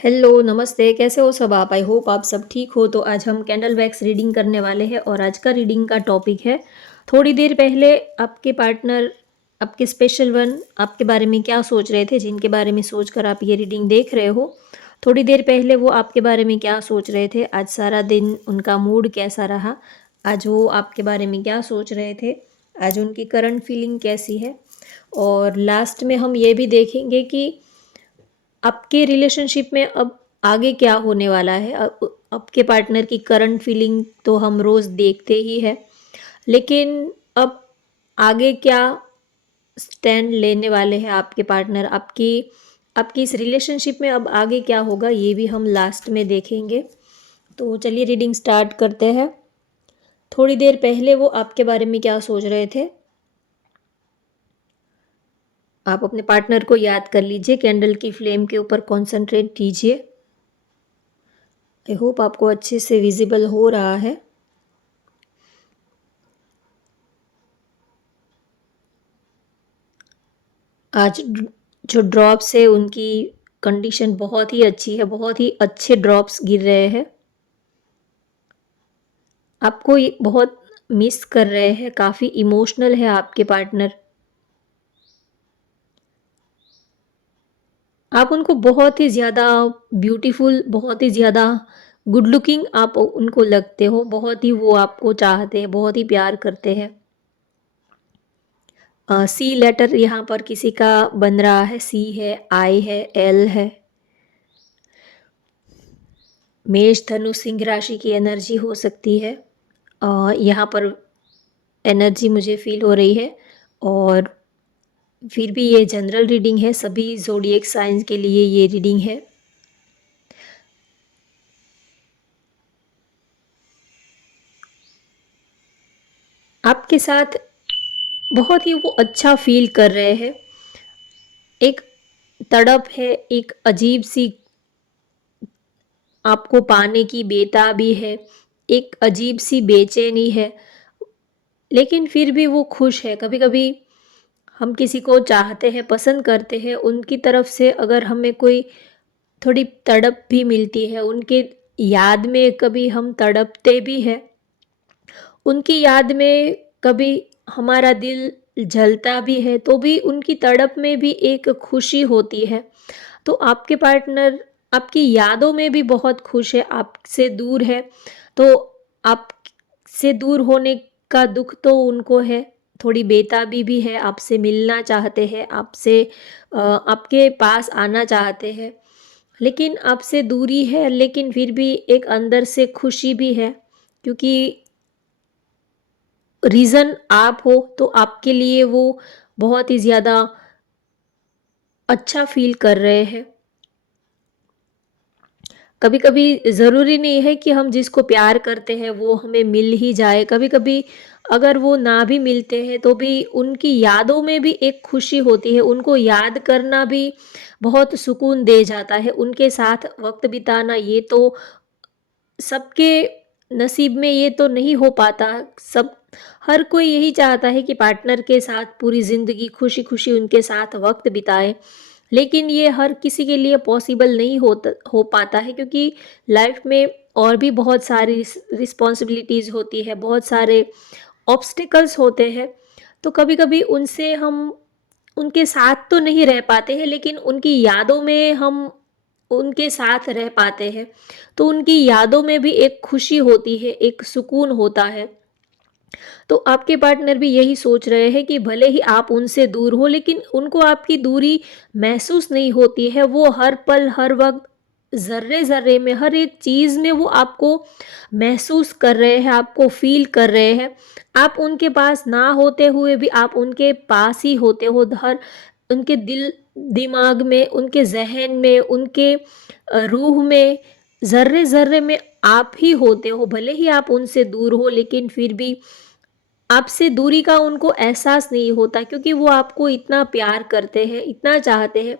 Hello, नमस्ते, कैसे हो सब आप? आई होप आप सब ठीक हो। तो आज हम कैंडल वैक्स रीडिंग करने वाले हैं और आज का रीडिंग का टॉपिक है, थोड़ी देर पहले आपके पार्टनर, आपके स्पेशल वन आपके बारे में क्या सोच रहे थे, जिनके बारे में सोचकर आप ये रीडिंग देख रहे हो। थोड़ी देर पहले वो आपके बारे में क्या सोच रहे थे, आज सारा दिन उनका मूड कैसा रहा, आज वो आपके बारे में क्या सोच रहे थे, आज उनकी करंट फीलिंग कैसी है। और लास्ट में हम ये भी देखेंगे कि आपके रिलेशनशिप में अब आगे क्या होने वाला है। अब आपके पार्टनर की करंट फीलिंग तो हम रोज़ देखते ही है, लेकिन अब आगे क्या स्टैंड लेने वाले हैं आपके पार्टनर, आपकी आपकी इस रिलेशनशिप में अब आगे क्या होगा, ये भी हम लास्ट में देखेंगे। तो चलिए रीडिंग स्टार्ट करते हैं। थोड़ी देर पहले वो आपके बारे में क्या सोच रहे थे, आप अपने पार्टनर को याद कर लीजिए, कैंडल की फ्लेम के ऊपर कॉन्सेंट्रेट कीजिए। आई होप आपको अच्छे से विजिबल हो रहा है। आज जो ड्रॉप्स है उनकी कंडीशन बहुत ही अच्छी है, बहुत ही अच्छे ड्रॉप्स गिर रहे हैं। आपको ये बहुत मिस कर रहे हैं, काफ़ी इमोशनल है आपके पार्टनर। आप उनको बहुत ही ज़्यादा ब्यूटीफुल, बहुत ही ज़्यादा गुड लुकिंग आप उनको लगते हो, बहुत ही वो आपको चाहते हैं, बहुत ही प्यार करते हैं। सी लेटर यहाँ पर किसी का बन रहा है, सी है, आई है, एल है। मेष, धनु, सिंह राशि की एनर्जी हो सकती है। यहाँ पर एनर्जी मुझे फील हो रही है। और फिर भी ये जनरल रीडिंग है, सभी ज़ोडिएक साइंस के लिए ये रीडिंग है। आपके साथ बहुत ही वो अच्छा फील कर रहे हैं। एक तड़प है, एक अजीब सी आपको पाने की बेताबी है, एक अजीब सी बेचैनी है, लेकिन फिर भी वो खुश है। कभी कभी हम किसी को चाहते हैं, पसंद करते हैं, उनकी तरफ से अगर हमें कोई थोड़ी तड़प भी मिलती है, उनके याद में कभी हम तड़पते भी हैं, उनकी याद में कभी हमारा दिल जलता भी है, तो भी उनकी तड़प में भी एक खुशी होती है। तो आपके पार्टनर आपकी यादों में भी बहुत खुश है, आपसे दूर है, तो आपसे दूर होने का दुख तो उनको है, थोड़ी बेताबी भी है, आपसे मिलना चाहते हैं, आपसे आपके पास आना चाहते हैं, लेकिन आपसे दूरी है, लेकिन फिर भी एक अंदर से खुशी भी है, क्योंकि रीज़न आप हो, तो आपके लिए वो बहुत ही ज़्यादा अच्छा फील कर रहे हैं। कभी कभी ज़रूरी नहीं है कि हम जिसको प्यार करते हैं वो हमें मिल ही जाए, कभी कभी अगर वो ना भी मिलते हैं तो भी उनकी यादों में भी एक खुशी होती है, उनको याद करना भी बहुत सुकून दे जाता है। उनके साथ वक्त बिताना ये तो सबके नसीब में ये तो नहीं हो पाता। सब हर कोई यही चाहता है कि पार्टनर के साथ पूरी ज़िंदगी खुशी खुशी उनके साथ वक्त बिताए, लेकिन ये हर किसी के लिए पॉसिबल नहीं हो पाता है, क्योंकि लाइफ में और भी बहुत सारी रिस्पॉन्सिबिलिटीज़ होती है, बहुत सारे ऑब्स्टिकल्स होते हैं। तो कभी कभी उनसे हम उनके साथ तो नहीं रह पाते हैं, लेकिन उनकी यादों में हम उनके साथ रह पाते हैं। तो उनकी यादों में भी एक खुशी होती है, एक सुकून होता है। तो आपके पार्टनर भी यही सोच रहे हैं कि भले ही आप उनसे दूर हो, लेकिन उनको आपकी दूरी महसूस नहीं होती है। वो हर पल, हर वक़्त, ज़र्रे-ज़र्रे में, हर एक चीज़ में वो आपको महसूस कर रहे हैं, आपको फ़ील कर रहे हैं। आप उनके पास ना होते हुए भी आप उनके पास ही होते हो, हर उनके दिल दिमाग में, उनके ज़हन में, उनके रूह में, ज़र्रे-ज़र्रे में आप ही होते हो। भले ही आप उनसे दूर हो, लेकिन फिर भी आपसे दूरी का उनको एहसास नहीं होता, क्योंकि वो आपको इतना प्यार करते हैं, इतना चाहते हैं।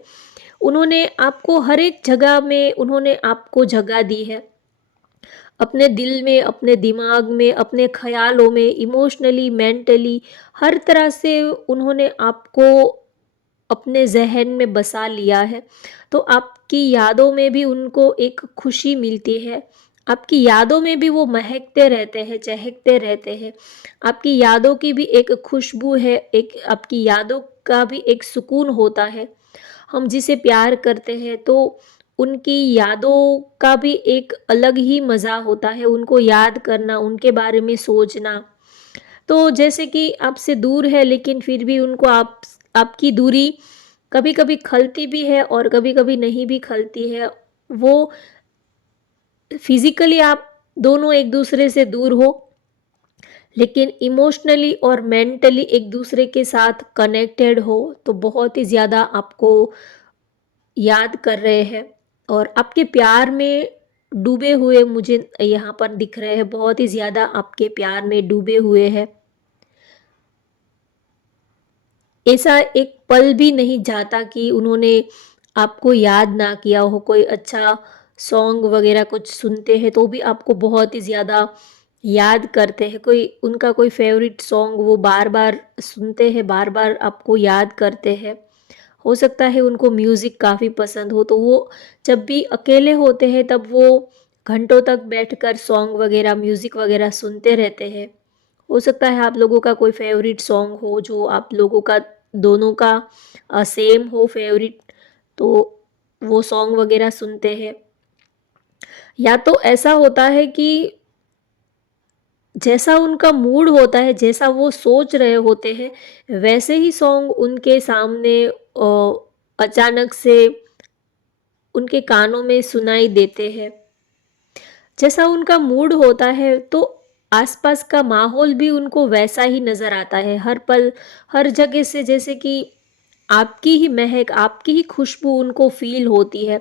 उन्होंने आपको हर एक जगह में उन्होंने आपको जगह दी है। अपने दिल में, अपने दिमाग में, अपने ख़्यालों में, इमोशनली, मेंटली, हर तरह से उन्होंने आपको अपने ज़हन में बसा लिया है। तो आप आपकी यादों में भी उनको एक खुशी मिलती है। आपकी यादों में भी वो महकते रहते हैं, चहकते रहते हैं। आपकी यादों की भी एक खुशबू है, एक आपकी यादों का भी एक सुकून होता है। हम जिसे प्यार करते हैं तो उनकी यादों का भी एक अलग ही मज़ा होता है, उनको याद करना, उनके बारे में सोचना। तो जैसे कि आपसे दूर है लेकिन फिर भी उनको आपकी दूरी कभी-कभी खलती भी है और कभी-कभी नहीं भी खलती है। वो फिज़िकली आप दोनों एक-दूसरे से दूर हो, लेकिन इमोशनली और मेंटली एक-दूसरे के साथ कनेक्टेड हो, तो बहुत ही ज़्यादा आपको याद कर रहे हैं और आपके प्यार में डूबे हुए मुझे यहाँ पर दिख रहे हैं, बहुत ही ज़्यादा आपके प्यार में डूबे हुए हैं। ऐसा एक पल भी नहीं जाता कि उन्होंने आपको याद ना किया हो, कोई अच्छा सॉन्ग वगैरह कुछ सुनते हैं तो भी आपको बहुत ही ज़्यादा याद करते हैं। कोई उनका कोई फ़ेवरेट सॉन्ग वो बार-बार सुनते हैं, बार-बार आपको याद करते हैं। हो सकता है उनको म्यूज़िक काफ़ी पसंद हो, तो वो जब भी अकेले होते हैं तब वो घंटों तक बैठकर सॉन्ग वगैरह, म्यूज़िक वगैरह सुनते रहते हैं। हो सकता है आप लोगों का कोई फ़ेवरेट सॉन्ग हो जो आप लोगों का दोनों का सेम हो फ़ेवरेट, तो वो सॉन्ग वगैरह सुनते हैं। या तो ऐसा होता है कि जैसा उनका मूड होता है, जैसा वो सोच रहे होते हैं, वैसे ही सॉन्ग उनके सामने अचानक से उनके कानों में सुनाई देते हैं। जैसा उनका मूड होता है तो आसपास का माहौल भी उनको वैसा ही नज़र आता है। हर पल, हर जगह से जैसे कि आपकी ही महक, आपकी ही खुशबू उनको फ़ील होती है।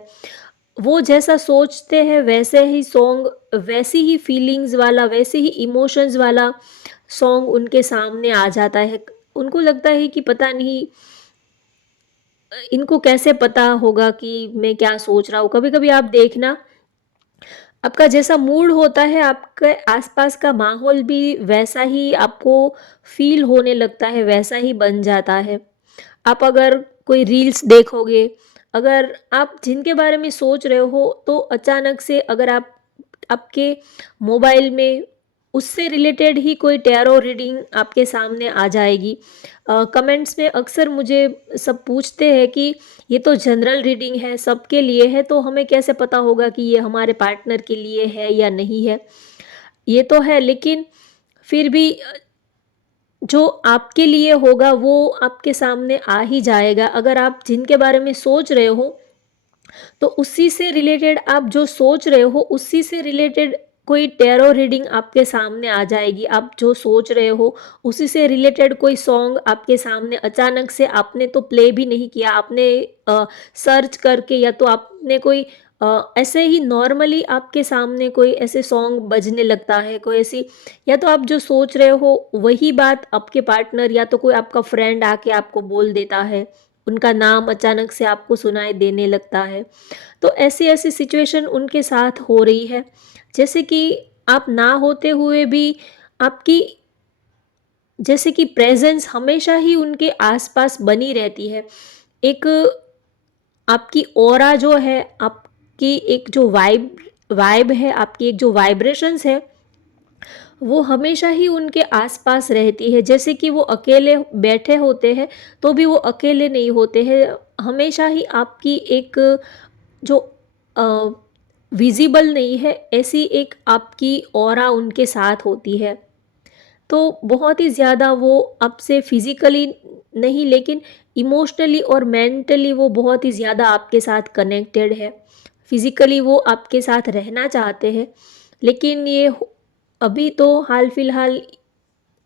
वो जैसा सोचते हैं वैसे ही सॉन्ग, वैसी ही फीलिंग्स वाला, वैसे ही इमोशंस वाला सॉन्ग उनके सामने आ जाता है। उनको लगता है कि पता नहीं इनको कैसे पता होगा कि मैं क्या सोच रहा हूँ। कभी-कभी आप देखना, आपका जैसा मूड होता है, आपके आसपास का माहौल भी वैसा ही आपको फ़ील होने लगता है, वैसा ही बन जाता है। आप अगर कोई रील्स देखोगे, अगर आप जिनके बारे में सोच रहे हो, तो अचानक से अगर आप आपके मोबाइल में उससे रिलेटेड ही कोई टैरो रीडिंग आपके सामने आ जाएगी। कमेंट्स में अक्सर मुझे सब पूछते हैं कि ये तो जनरल रीडिंग है, सबके लिए है, तो हमें कैसे पता होगा कि ये हमारे पार्टनर के लिए है या नहीं है? ये तो है, लेकिन फिर भी जो आपके लिए होगा वो आपके सामने आ ही जाएगा। अगर आप जिनके बारे में सोच रहे हो, तो उसी से रिलेटेड आप जो सोच रहे हो, उसी से रिलेटेड कोई टैरो रीडिंग आपके सामने आ जाएगी। आप जो सोच रहे हो, उसी से रिलेटेड कोई सॉन्ग आपके सामने अचानक से, आपने तो प्ले भी नहीं किया, आपने सर्च करके या तो आपने कोई ऐसे ही नॉर्मली आपके सामने कोई ऐसे सॉन्ग बजने लगता है, कोई ऐसी, या तो आप जो सोच रहे हो वही बात आपके पार्टनर या तो कोई आपका फ्रेंड आके आपको बोल देता है, उनका नाम अचानक से आपको सुनाई देने लगता है। तो ऐसी-ऐसी सिचुएशन उनके साथ हो रही है। जैसे कि आप ना होते हुए भी आपकी जैसे कि प्रेज़ेंस हमेशा ही उनके आस-पास बनी रहती है। एक आपकी ऑरा जो है, आपकी एक जो वाइब वाइब है, आपकी एक जो वाइब्रेशंस है, वो हमेशा ही उनके आस-पास रहती है। जैसे कि वो अकेले बैठे होते हैं, तो भी वो अकेले नहीं होते हैं। हमेशा ही आपकी एक जो अ, विज़िबल नहीं है, ऐसी एक आपकी ऑरा उनके साथ होती है। तो बहुत ही ज़्यादा वो आपसे फिज़िकली नहीं, लेकिन इमोशनली और मेंटली वो बहुत ही ज़्यादा आपके साथ कनेक्टेड है। फिज़िकली वो आपके साथ रहना चाहते हैं, लेकिन ये अभी तो हाल-फिलहाल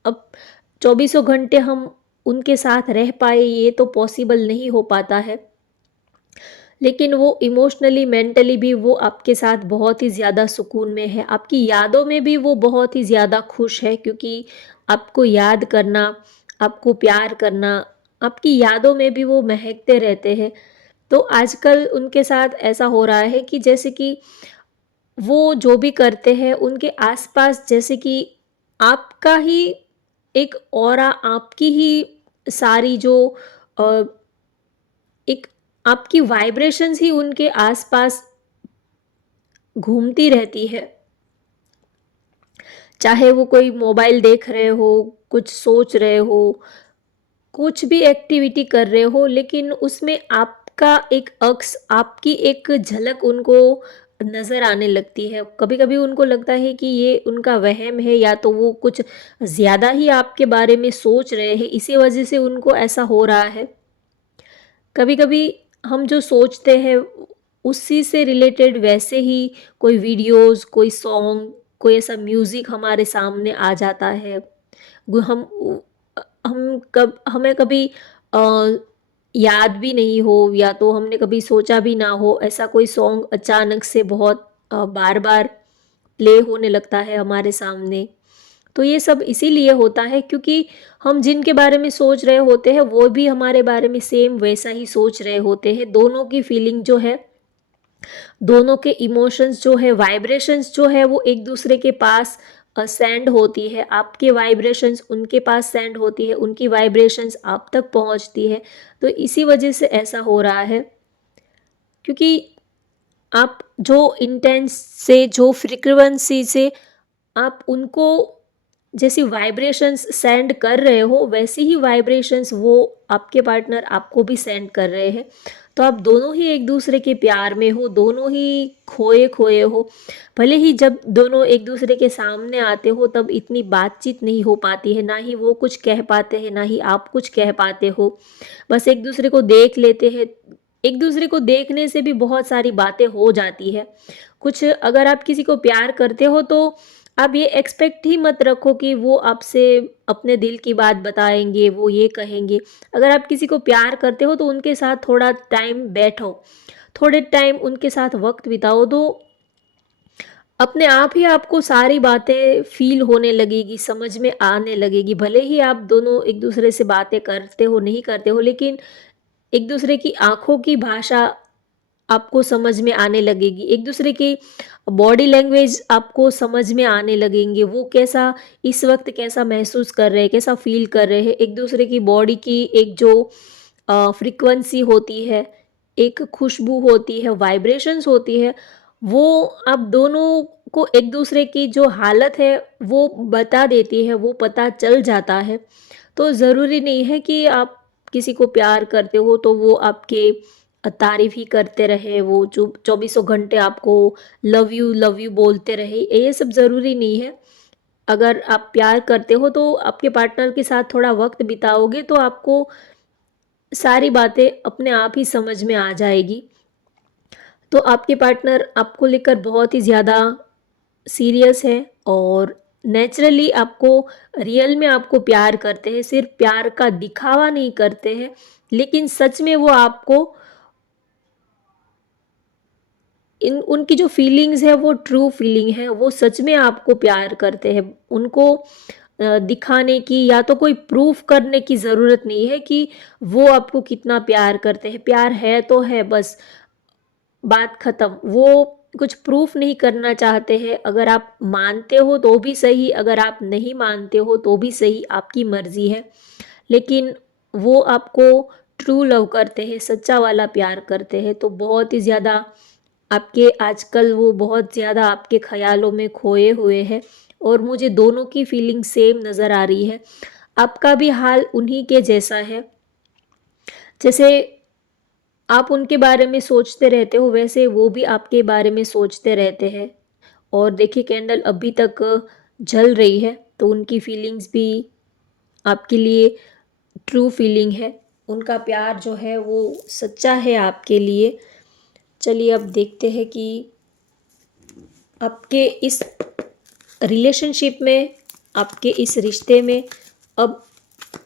अब चौबीसों घंटे हम उनके साथ रह पाए, ये तो पॉसिबल नहीं हो पाता है। लेकिन वो इमोशनली, मेंटली भी वो आपके साथ बहुत ही ज़्यादा सुकून में है। आपकी यादों में भी वो बहुत ही ज़्यादा खुश है, क्योंकि आपको याद करना, आपको प्यार करना, आपकी यादों में भी वो महकते रहते हैं। तो आजकल उनके साथ ऐसा हो रहा है कि जैसे कि वो जो भी करते हैं उनके आस-पास जैसे कि आपका ही एक ऑरा, आपकी ही सारी जो अ, एक आपकी वाइब्रेशंस ही उनके आसपास घूमती रहती है। चाहे वो कोई मोबाइल देख रहे हो, कुछ सोच रहे हो, कुछ भी एक्टिविटी कर रहे हो, लेकिन उसमें आपका एक अक्स, आपकी एक झलक उनको नज़र आने लगती है। कभी-कभी उनको लगता है कि ये उनका वहम है, या तो वो कुछ ज़्यादा ही आपके बारे में सोच रहे हैं, इसी वजह से उनको ऐसा हो रहा है। कभी-कभी हम जो सोचते हैं उसी से रिलेटेड वैसे ही कोई वीडियोज़, कोई सॉन्ग, कोई ऐसा म्यूज़िक हमारे सामने आ जाता है। गु हम कब हमें कभी अ, याद भी नहीं हो, या तो हमने कभी सोचा भी ना हो, ऐसा कोई सॉन्ग अचानक से बहुत बार-बार प्ले होने लगता है हमारे सामने। तो ये सब इसीलिए होता है क्योंकि हम जिनके बारे में सोच रहे होते हैं वो भी हमारे बारे में सेम वैसा ही सोच रहे होते हैं। दोनों की फीलिंग जो है, दोनों के इमोशंस जो है, वाइब्रेशंस जो है, वो एक दूसरे के पास सेंड होती है। आपके वाइब्रेशंस उनके पास सेंड होती है, उनकी वाइब्रेशंस आप तक पहुंचती है। तो इसी वजह से ऐसा हो रहा है, क्योंकि आप जो इंटेंस से, जो फ्रीक्वेंसी से आप उनको जैसी वाइब्रेशंस सेंड कर रहे हो, वैसी ही वाइब्रेशंस वो आपके पार्टनर आपको भी सेंड कर रहे हैं। तो आप दोनों ही एक दूसरे के प्यार में हो, दोनों ही खोए खोए हो। भले ही जब दोनों एक दूसरे के सामने आते हो तब इतनी बातचीत नहीं हो पाती है, ना ही वो कुछ कह पाते हैं, ना ही आप कुछ कह पाते हो। बस एक दूसरे को देख लेते हैं। एक दूसरे को देखने से भी बहुत सारी बातें हो जाती है। कुछ अगर आप किसी को प्यार करते हो तो आप ये एक्सपेक्ट ही मत रखो कि वो आपसे अपने दिल की बात बताएँगे, वो ये कहेंगे। अगर आप किसी को प्यार करते हो तो उनके साथ थोड़ा टाइम बैठो, थोड़े टाइम उनके साथ वक़्त बिताओ, तो अपने आप ही आपको सारी बातें फ़ील होने लगेगी, समझ में आने लगेगी। भले ही आप दोनों एक-दूसरे से बातें करते हो, नहीं करते हो, लेकिन एक-दूसरे की आँखों की भाषा आपको समझ में आने लगेगी, एक-दूसरे की बॉडी लैंग्वेज आपको समझ में आने लगेंगे, वो कैसा इस वक़्त कैसा महसूस कर रहे हैं, कैसा फ़ील कर रहे हैं। एक-दूसरे की बॉडी की एक जो फ्रीक्वेंसी होती है, एक खुशबू होती है, वाइब्रेशंस होती है, वो आप दोनों को एक-दूसरे की जो हालत है, वो बता देती है, वो पता चल जाता है। तो ज़रूरी नहीं है कि आप किसी को प्यार करते हो तो वो आपके तारीफ़ ही करते रहे, वो जो चौबीसों घंटे आपको लव यू बोलते रहे, ये सब ज़रूरी नहीं है। अगर आप प्यार करते हो तो आपके पार्टनर के साथ थोड़ा वक़्त बिताओगे तो आपको सारी बातें अपने आप ही समझ में आ जाएगी। तो आपके पार्टनर आपको लेकर बहुत ही ज़्यादा सीरियस है और नेचुरली आपको, रियल में आपको प्यार करते हैं, सिर्फ प्यार का दिखावा नहीं करते हैं, लेकिन सच में वो आपको, इन उनकी जो फीलिंग्स है वो ट्रू फीलिंग है, वो सच में आपको प्यार करते हैं। उनको दिखाने की या तो कोई प्रूफ करने की ज़रूरत नहीं है कि वो आपको कितना प्यार करते हैं। प्यार है तो है, बस बात ख़त्म। वो कुछ प्रूफ नहीं करना चाहते हैं। अगर आप मानते हो तो भी सही, अगर आप नहीं मानते हो तो भी सही, आपकी मर्ज़ी है। लेकिन वो आपको ट्रू लव करते हैं, सच्चा वाला प्यार करते हैं। तो बहुत ही ज़्यादा आपके आजकल वो बहुत ज़्यादा आपके ख़्यालों में खोए हुए हैं और मुझे दोनों की फीलिंग सेम नज़र आ रही है। आपका भी हाल उन्हीं के जैसा है। जैसे आप उनके बारे में सोचते रहते हो, वैसे वो भी आपके बारे में सोचते रहते हैं। और देखिए, कैंडल अभी तक जल रही है, तो उनकी फीलिंग्स भी आपके लिए ट्रू फीलिंग है। उनका प्यार जो है वो सच्चा है आपके लिए। चलिए अब देखते हैं कि आपके इस रिलेशनशिप में, आपके इस रिश्ते में अब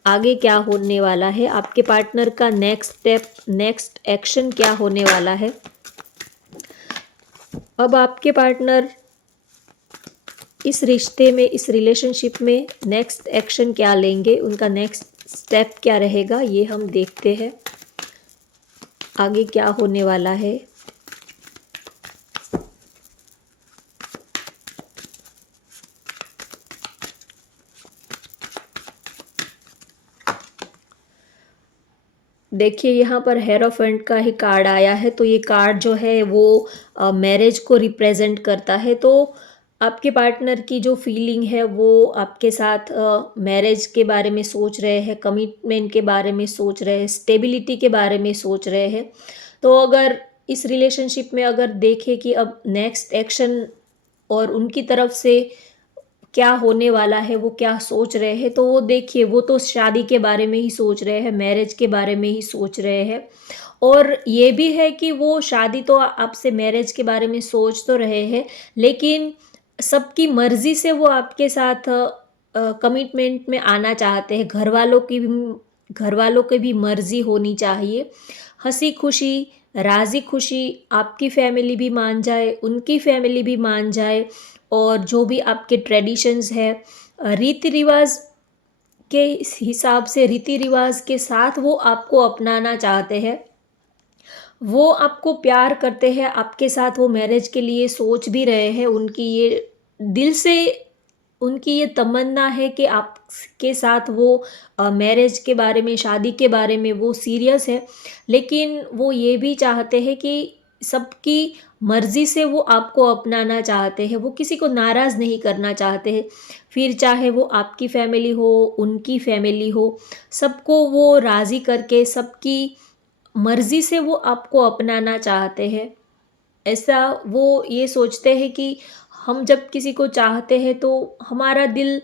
आगे क्या होने वाला है, आपके पार्टनर का नेक्स्ट स्टेप, नेक्स्ट एक्शन क्या होने वाला है। अब आपके पार्टनर इस रिश्ते में, इस रिलेशनशिप में नेक्स्ट एक्शन क्या लेंगे, उनका नेक्स्ट स्टेप क्या रहेगा, ये हम देखते हैं आगे क्या होने वाला है। देखिए, यहाँ पर हेरोफेंट का ही कार्ड आया है, तो ये कार्ड जो है वो मैरिज को रिप्रेजेंट करता है। तो आपके पार्टनर की जो फीलिंग है वो आपके साथ मैरिज के बारे में सोच रहे हैं, कमिटमेंट के बारे में सोच रहे हैं, स्टेबिलिटी के बारे में सोच रहे हैं। तो अगर इस रिलेशनशिप में अगर देखें कि अब नेक्स्ट एक्शन और उनकी तरफ से क्या होने वाला है, वो क्या सोच रहे हैं, तो वो देखिए वो तो शादी के बारे में ही सोच रहे हैं, मैरिज के बारे में ही सोच रहे हैं। और ये भी है कि वो शादी तो आपसे मैरिज के बारे में सोच तो रहे हैं, लेकिन सबकी मर्ज़ी से वो आपके साथ कमिटमेंट में आना चाहते हैं। घरवालों की भी मर्ज़ी होनी चाहिए। हँसी-खुशी, राज़ी-खुशी आपकी फैमिली भी मान जाए, उनकी फैमिली भी मान जाए, और जो भी आपके ट्रेडिशंस है, रीति-रिवाज़ के हिसाब से, रीति-रिवाज़ के साथ वो आपको अपनाना चाहते हैं। वो आपको प्यार करते हैं, आपके साथ वो मैरिज के लिए सोच भी रहे हैं। दिल से उनकी ये तमन्ना है कि आपके साथ वो मैरिज के बारे में, शादी के बारे में वो सीरियस है। लेकिन वो ये भी चाहते हैं कि सबकी मर्ज़ी से वो आपको अपनाना चाहते हैं, वो किसी को नाराज़ नहीं करना चाहते हैं। फिर चाहे वो आपकी फ़ैमिली हो, उनकी फ़ैमिली हो, सबको वो राज़ी करके, सबकी मर्ज़ी से वो आपको अपनाना चाहते हैं। ऐसा वो ये सोचते हैं कि हम जब किसी को चाहते हैं तो हमारा दिल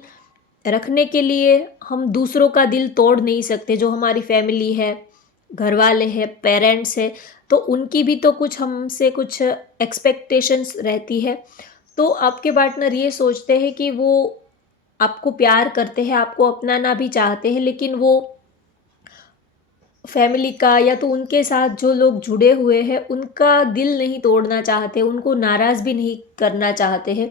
रखने के लिए हम दूसरों का दिल तोड़ नहीं सकते। जो हमारी फैमिली है, घरवाले हैं, पेरेंट्स हैं, तो उनकी भी तो कुछ हमसे कुछ एक्सपेक्टेशंस रहती है। तो आपके पार्टनर ये सोचते हैं कि वो आपको प्यार करते हैं, आपको अपनाना भी चाहते हैं, लेकिन वो फैमिली का या तो उनके साथ जो लोग जुड़े हुए हैं, उनका दिल नहीं तोड़ना चाहते, उनको नाराज़ भी नहीं करना चाहते हैं।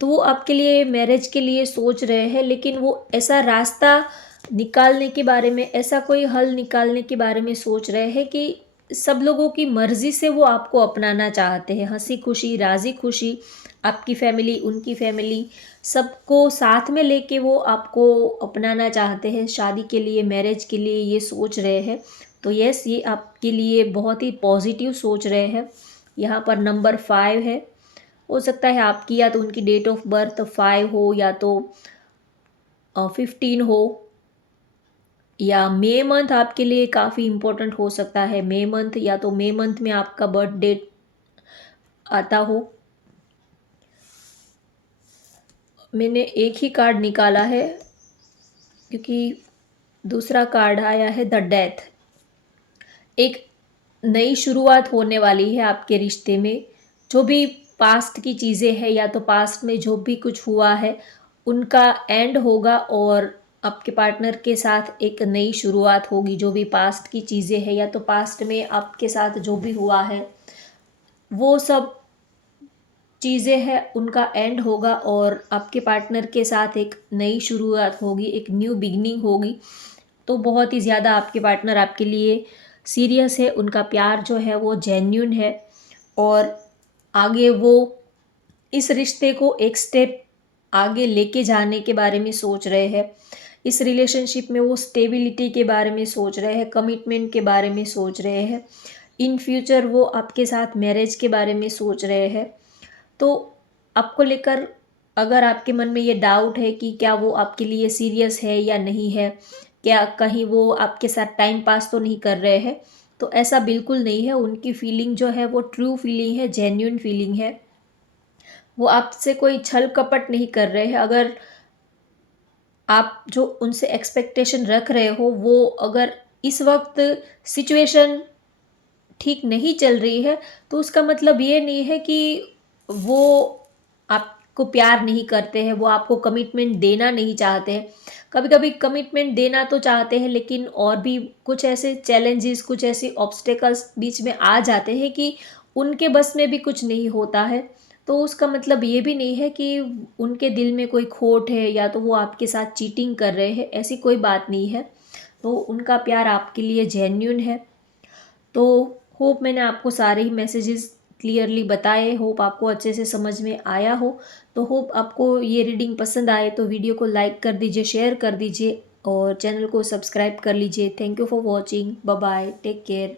तो वो आपके लिए मैरिज के लिए सोच रहे हैं, लेकिन वो ऐसा रास्ता निकालने के बारे में, ऐसा कोई हल निकालने के बारे में सोच रहे हैं कि सब लोगों की मर्ज़ी से वो आपको अपनाना चाहते हैं। हँसी-खुशी, राज़ी-खुशी, आपकी फैमिली, उनकी फैमिली, सबको साथ में लेके वो आपको अपनाना चाहते हैं, शादी के लिए, मैरिज के लिए ये सोच रहे हैं। तो येस, ये आपके लिए बहुत ही पॉज़िटिव सोच रहे हैं। यहाँ पर नंबर 5 है। हो सकता है आपकी या तो उनकी डेट ऑफ बर्थ 5 हो, या तो 15 हो, या मे मंथ आपके लिए काफ़ी इम्पोर्टेंट हो सकता है। मे मंथ, या तो मे मंथ में आपका बर्थ डेट आता हो। मैंने एक ही कार्ड निकाला है क्योंकि दूसरा कार्ड आया है द डेथ। एक नई शुरुआत होने वाली है आपके रिश्ते में। जो भी पास्ट की चीज़ें हैं, या तो पास्ट में जो भी कुछ हुआ है, उनका एंड होगा और आपके पार्टनर के साथ एक नई शुरुआत होगी। जो भी पास्ट की चीज़ें हैं, या तो पास्ट में आपके साथ जो भी हुआ है, वो सब चीज़ें हैं, उनका एंड होगा और आपके पार्टनर के साथ एक नई शुरुआत होगी, एक न्यू बिगिनिंग होगी। तो बहुत ही ज़्यादा आपके पार्टनर आपके लिए सीरियस है, उनका प्यार जो है वो जेन्युइन है, और आगे वो इस रिश्ते को एक स्टेप आगे लेके जाने के बारे में सोच रहे हैं। इस रिलेशनशिप में वो स्टेबिलिटी के बारे में सोच रहे हैं, कमिटमेंट के बारे में सोच रहे हैं। इन फ्यूचर वो आपके साथ मैरिज के बारे में सोच रहे हैं। तो आपको लेकर अगर आपके मन में ये डाउट है कि क्या वो आपके लिए सीरियस है या नहीं है, क्या कहीं वो आपके साथ टाइम पास तो नहीं कर रहे हैं, तो ऐसा बिल्कुल नहीं है। उनकी फीलिंग जो है वो ट्रू फीलिंग है, जेन्युइन फीलिंग है। वो आपसे कोई छल कपट नहीं कर रहे हैं। अगर आप जो उनसे एक्सपेक्टेशन रख रहे हो, वो अगर इस वक्त सिचुएशन ठीक नहीं चल रही है, तो उसका मतलब ये नहीं है कि वो आपको प्यार नहीं करते हैं, वो आपको कमिटमेंट देना नहीं चाहते हैं। कभी-कभी कमिटमेंट देना तो चाहते हैं, लेकिन और भी कुछ ऐसे चैलेंजेस, कुछ ऐसे ऑब्स्टेकल्स बीच में आ जाते हैं कि उनके बस में भी कुछ नहीं होता है। तो उसका मतलब ये भी नहीं है कि उनके दिल में कोई खोट है, या तो वो आपके साथ चीटिंग कर रहे हैं, ऐसी कोई बात नहीं है। तो उनका प्यार आपके लिए जेन्युइन है। तो होप मैंने आपको सारे ही मैसेजेस क्लियरली बताए, होप आपको अच्छे से समझ में आया हो। तो होप आपको ये रीडिंग पसंद आए तो वीडियो को लाइक कर दीजिए, शेयर कर दीजिए। और चैनल को सब्सक्राइब कर लीजिए। Thank you for watching. Bye bye, take care.